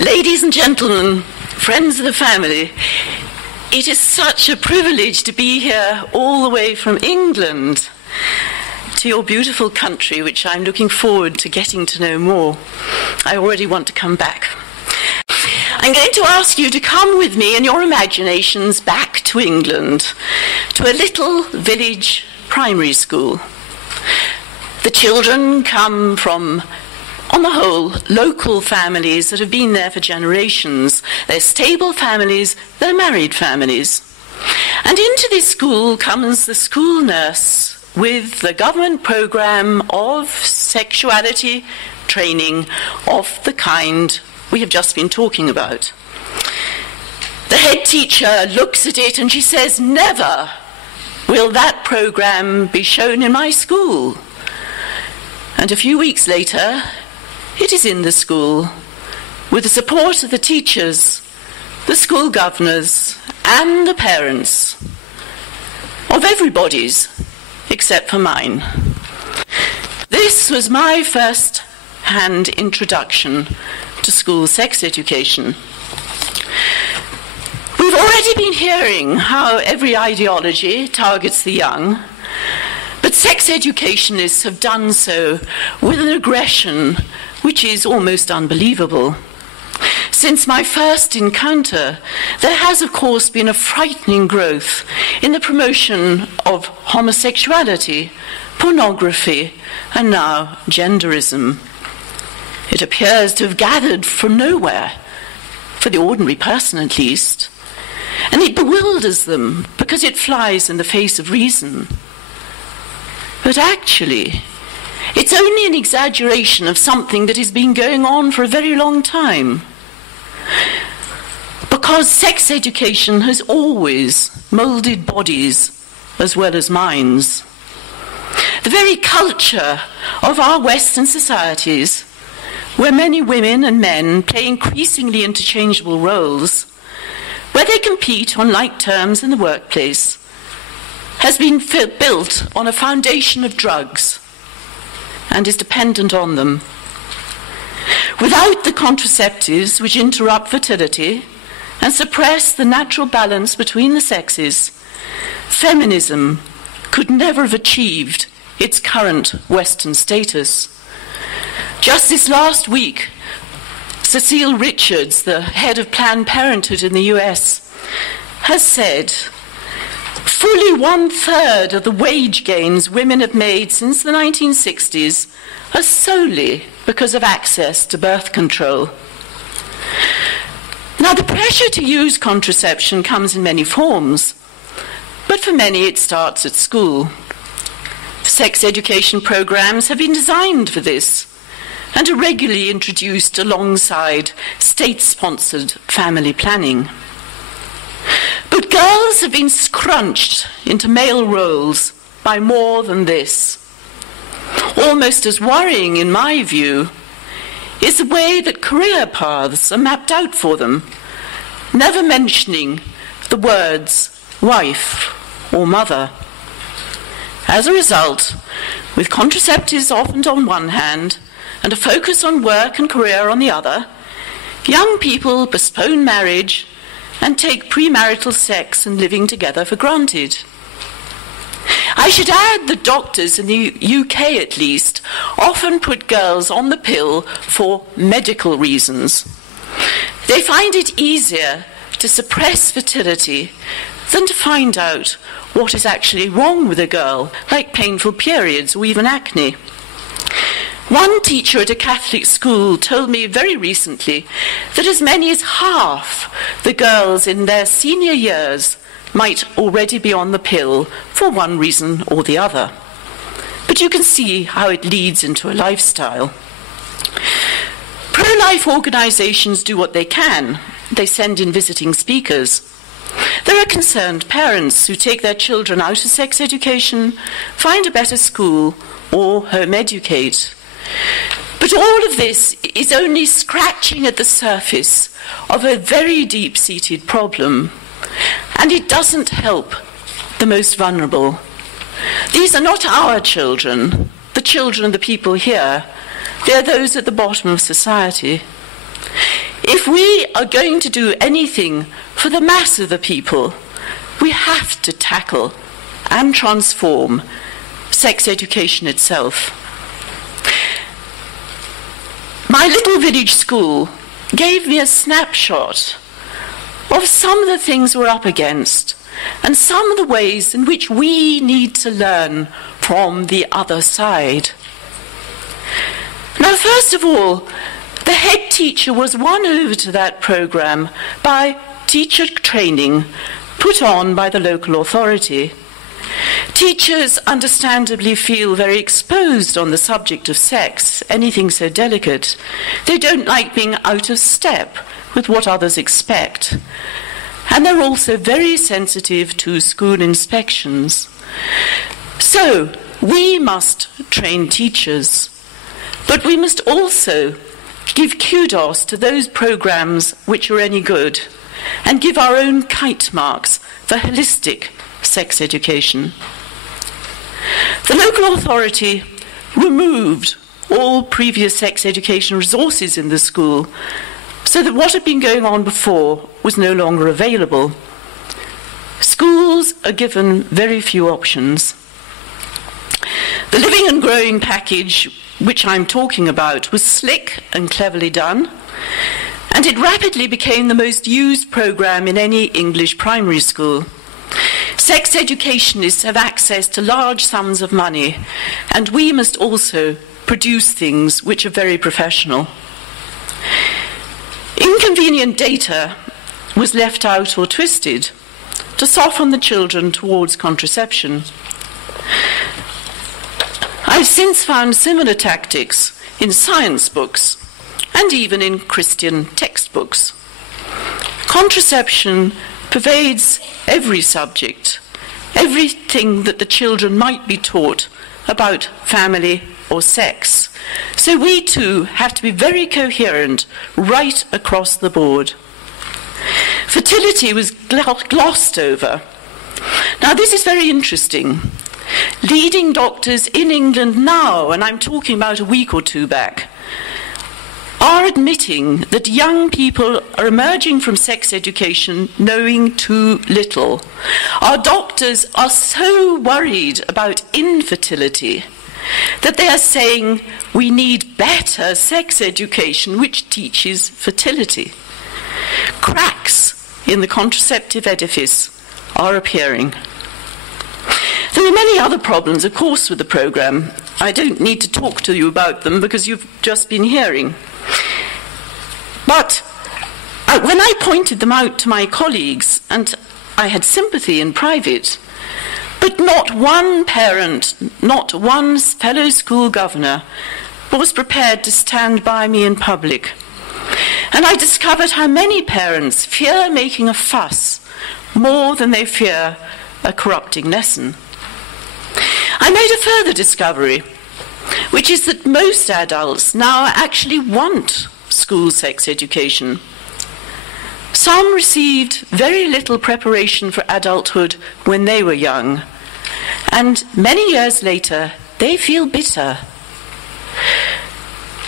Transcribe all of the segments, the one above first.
Ladies and gentlemen, friends of the family, it is such a privilege to be here all the way from England to your beautiful country, which I'm looking forward to getting to know more. I already want to come back. I'm going to ask you to come with me in your imaginations back to England, to a little village primary school. The children come from, on the whole, local families that have been there for generations. They're stable families, they're married families. And into this school comes the school nurse with the government program of sexuality training of the kind we have just been talking about. The head teacher looks at it and she says, "Never will that program be shown in my school." And a few weeks later, it is in the school, with the support of the teachers, the school governors, and the parents, of everybody's, except for mine. This was my first-hand introduction to school sex education. We've already been hearing how every ideology targets the young, but sex educationists have done so with an aggression which is almost unbelievable. Since my first encounter, there has, of course, been a frightening growth in the promotion of homosexuality, pornography, and now genderism. It appears to have gathered from nowhere, for the ordinary person at least, and it bewilders them because it flies in the face of reason. But actually, it's only an exaggeration of something that has been going on for a very long time. Because sex education has always moulded bodies as well as minds. The very culture of our Western societies, where many women and men play increasingly interchangeable roles, where they compete on like terms in the workplace, has been built on a foundation of drugs and is dependent on them. Without the contraceptives which interrupt fertility and suppress the natural balance between the sexes, feminism could never have achieved its current Western status. Just this last week, Cecile Richards, the head of Planned Parenthood in the US, has said, "Fully 1/3 of the wage gains women have made since the 1960s are solely because of access to birth control." Now, the pressure to use contraception comes in many forms, but for many it starts at school. Sex education programs have been designed for this and are regularly introduced alongside state-sponsored family planning. But girls have been scrunched into male roles by more than this. Almost as worrying, in my view, is the way that career paths are mapped out for them, never mentioning the words wife or mother. As a result, with contraceptives often on one hand and a focus on work and career on the other, young people postpone marriage and take premarital sex and living together for granted. I should add that doctors in the UK, at least, often put girls on the pill for medical reasons. They find it easier to suppress fertility than to find out what is actually wrong with a girl, like painful periods or even acne. One teacher at a Catholic school told me very recently that as many as half the girls in their senior years might already be on the pill for one reason or the other. But you can see how it leads into a lifestyle. Pro-life organizations do what they can. They send in visiting speakers. There are concerned parents who take their children out of sex education, find a better school, or home educate. But all of this is only scratching at the surface of a very deep-seated problem, and it doesn't help the most vulnerable. These are not our children, the children of the people here. They're those at the bottom of society. If we are going to do anything for the mass of the people, we have to tackle and transform sex education itself. My little village school gave me a snapshot of some of the things we're up against and some of the ways in which we need to learn from the other side. Now, first of all, the head teacher was won over to that program by teacher training put on by the local authority. Teachers understandably feel very exposed on the subject of sex, anything so delicate. They don't like being out of step with what others expect. And they're also very sensitive to school inspections. So, we must train teachers, but we must also give kudos to those programs which are any good, and give our own kite marks for holistic sex education. The local authority removed all previous sex education resources in the school so that what had been going on before was no longer available. Schools are given very few options. The Living and Growing package, which I'm talking about, was slick and cleverly done, and it rapidly became the most used program in any English primary school. Sex educationists have access to large sums of money, and we must also produce things which are very professional. Inconvenient data was left out or twisted to soften the children towards contraception. I've since found similar tactics in science books and even in Christian textbooks. Contraception pervades every subject, everything that the children might be taught about family or sex. So we too have to be very coherent right across the board. Fertility was glossed over. Now this is very interesting. Leading doctors in England now, and I'm talking about a week or two back, are admitting that young people are emerging from sex education knowing too little. Our doctors are so worried about infertility that they are saying we need better sex education which teaches fertility. Cracks in the contraceptive edifice are appearing. There are many other problems, of course, with the programme. I don't need to talk to you about them because you've just been hearing. But when I pointed them out to my colleagues, and I had sympathy in private, but not one parent, not one fellow school governor was prepared to stand by me in public. And I discovered how many parents fear making a fuss more than they fear a corrupting lesson. I made a further discovery, which is that most adults now actually want school sex education. Some received very little preparation for adulthood when they were young, and many years later they feel bitter.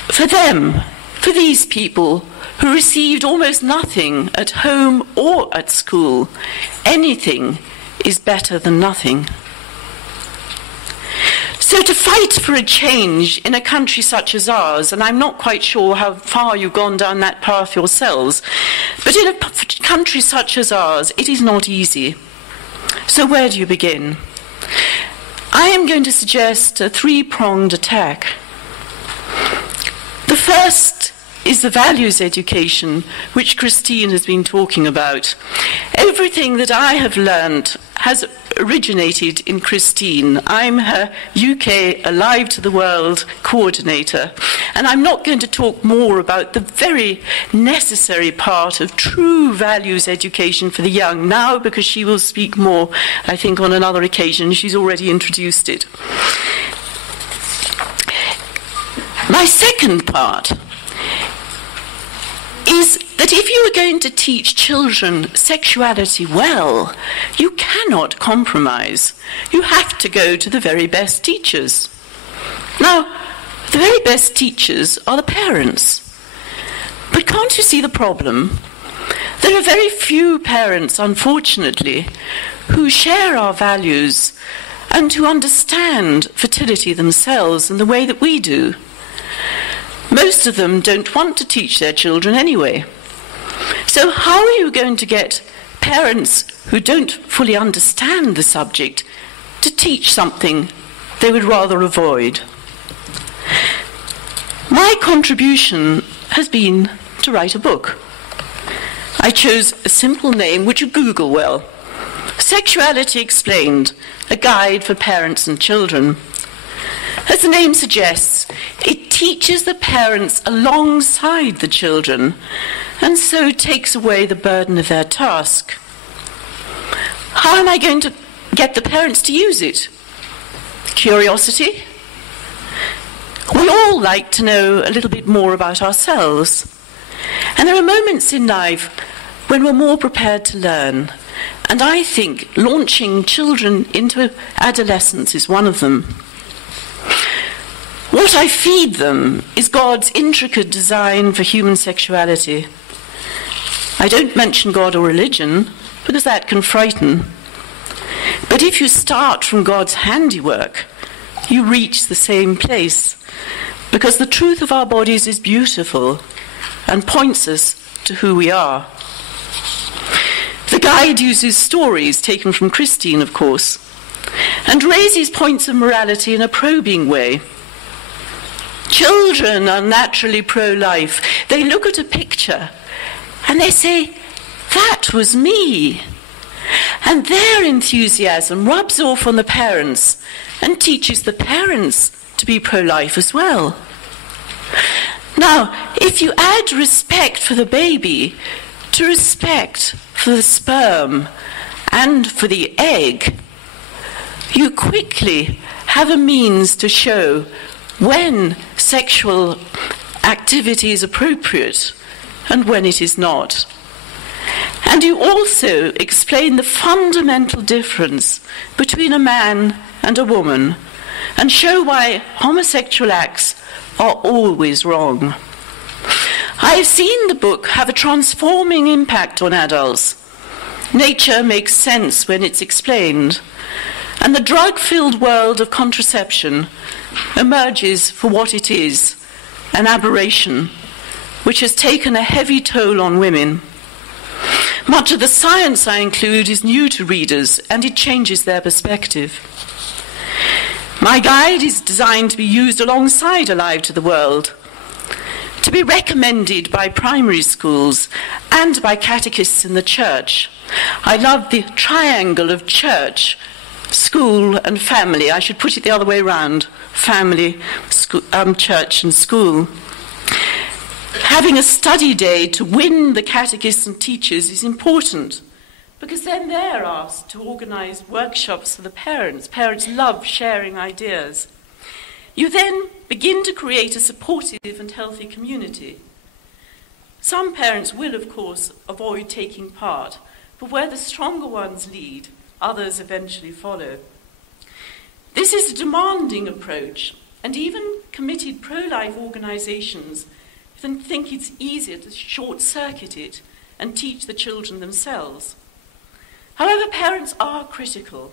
For them, for these people who received almost nothing at home or at school, anything is better than nothing. So to fight for a change in a country such as ours, and I'm not quite sure how far you've gone down that path yourselves, but in a country such as ours, it is not easy. So where do you begin? I am going to suggest a three-pronged attack. The first is the values education, which Christine has been talking about. Everything that I have learned has originated in Christine. I'm her UK Alive to the World coordinator, and I'm not going to talk more about the very necessary part of true values education for the young now, because she will speak more, I think, on another occasion. She's already introduced it. My second part is that if you are going to teach children sexuality well, you cannot compromise. You have to go to the very best teachers. Now, the very best teachers are the parents. But can't you see the problem? There are very few parents, unfortunately, who share our values and who understand fertility themselves in the way that we do. Most of them don't want to teach their children anyway. So how are you going to get parents who don't fully understand the subject to teach something they would rather avoid? My contribution has been to write a book. I chose a simple name which you Google well. Sexuality Explained, a guide for parents and children. As the name suggests, it teaches the parents alongside the children and so takes away the burden of their task. How am I going to get the parents to use it? Curiosity? We all like to know a little bit more about ourselves. And there are moments in life when we're more prepared to learn. And I think launching children into adolescence is one of them. What I feed them is God's intricate design for human sexuality. I don't mention God or religion, because that can frighten. But if you start from God's handiwork, you reach the same place, because the truth of our bodies is beautiful and points us to who we are. The guide uses stories taken from Christine, of course, and raises points of morality in a probing way. Children are naturally pro-life. They look at a picture and they say, "That was me." And their enthusiasm rubs off on the parents and teaches the parents to be pro-life as well. Now, if you add respect for the baby to respect for the sperm and for the egg, you quickly have a means to show when sexual activity is appropriate and when it is not. And you also explain the fundamental difference between a man and a woman and show why homosexual acts are always wrong. I have seen the book have a transforming impact on adults. Nature makes sense when it's explained, and the drug-filled world of contraception emerges for what it is, an aberration, which has taken a heavy toll on women. Much of the science I include is new to readers, and it changes their perspective. My guide is designed to be used alongside Alive to the World, to be recommended by primary schools and by catechists in the church. I love the triangle of church, school and family. I should put it the other way round: family, church and school. Having a study day to win the catechists and teachers is important, because then they're asked to organise workshops for the parents. Parents love sharing ideas. You then begin to create a supportive and healthy community. Some parents will, of course, avoid taking part, but where the stronger ones lead, others eventually follow. This is a demanding approach, and even committed pro-life organisations think it's easier to short-circuit it and teach the children themselves. However, parents are critical.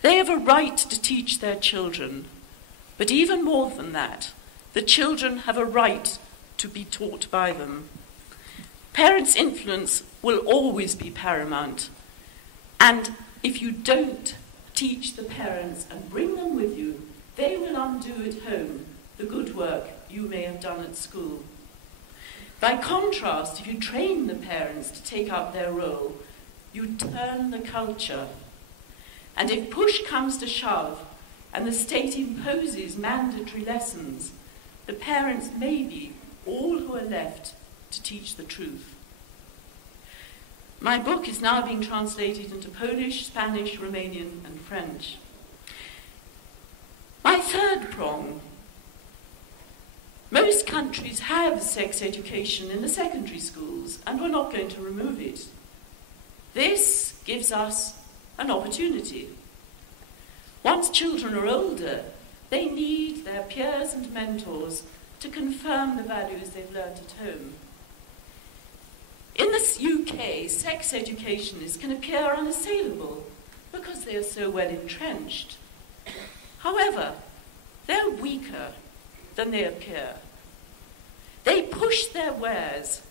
They have a right to teach their children, but even more than that, the children have a right to be taught by them. Parents' influence will always be paramount, and if you don't teach the parents and bring them with you, they will undo at home the good work you may have done at school. By contrast, if you train the parents to take up their role, you turn the culture. And if push comes to shove and the state imposes mandatory lessons, the parents may be all who are left to teach the truth. My book is now being translated into Polish, Spanish, Romanian, and French. My third prong. Most countries have sex education in the secondary schools, and we're not going to remove it. This gives us an opportunity. Once children are older, they need their peers and mentors to confirm the values they've learned at home. In the UK, sex educationists can appear unassailable because they are so well entrenched. However, they're weaker than they appear. They push their wares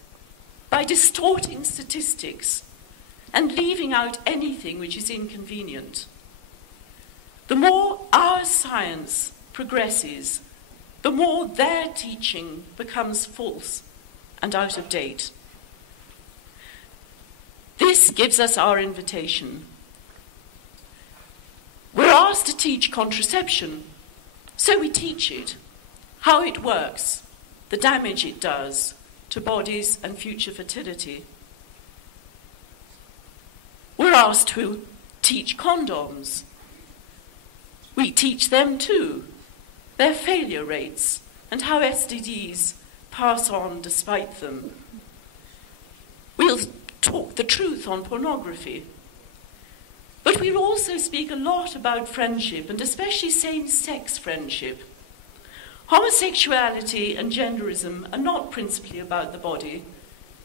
by distorting statistics and leaving out anything which is inconvenient. The more our science progresses, the more their teaching becomes false and out of date. This gives us our invitation. We're asked to teach contraception, so we teach it, how it works, the damage it does to bodies and future fertility. We're asked to teach condoms. We teach them too, their failure rates and how STDs pass on despite them. We'll talk the truth on pornography. But we'll also speak a lot about friendship, and especially same-sex friendship. Homosexuality and genderism are not principally about the body,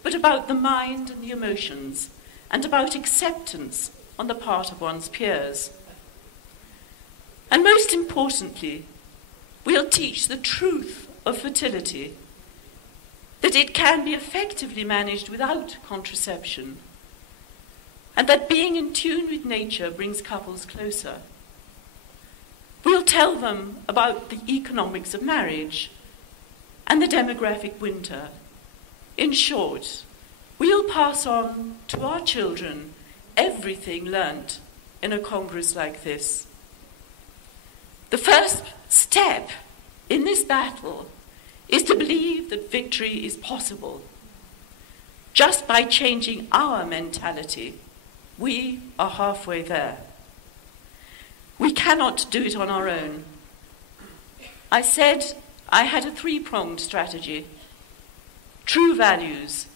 but about the mind and the emotions, and about acceptance on the part of one's peers. And most importantly, we'll teach the truth of fertility, that it can be effectively managed without contraception, and that being in tune with nature brings couples closer. We'll tell them about the economics of marriage and the demographic winter. In short, we'll pass on to our children everything learnt in a congress like this. The first step in this battle is to believe that victory is possible. Just by changing our mentality, we are halfway there. We cannot do it on our own. I said I had a three-pronged strategy. True values,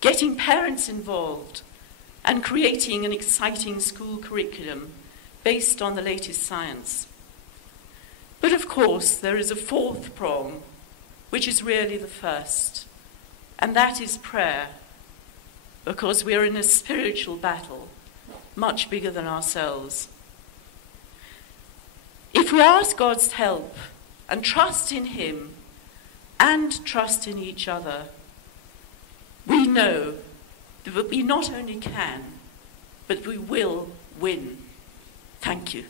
getting parents involved, and creating an exciting school curriculum based on the latest science. But of course, there is a fourth prong, which is really the first, and that is prayer, because we are in a spiritual battle, much bigger than ourselves. If we ask God's help and trust in Him and trust in each other, we know that we not only can, but we will win. Thank you.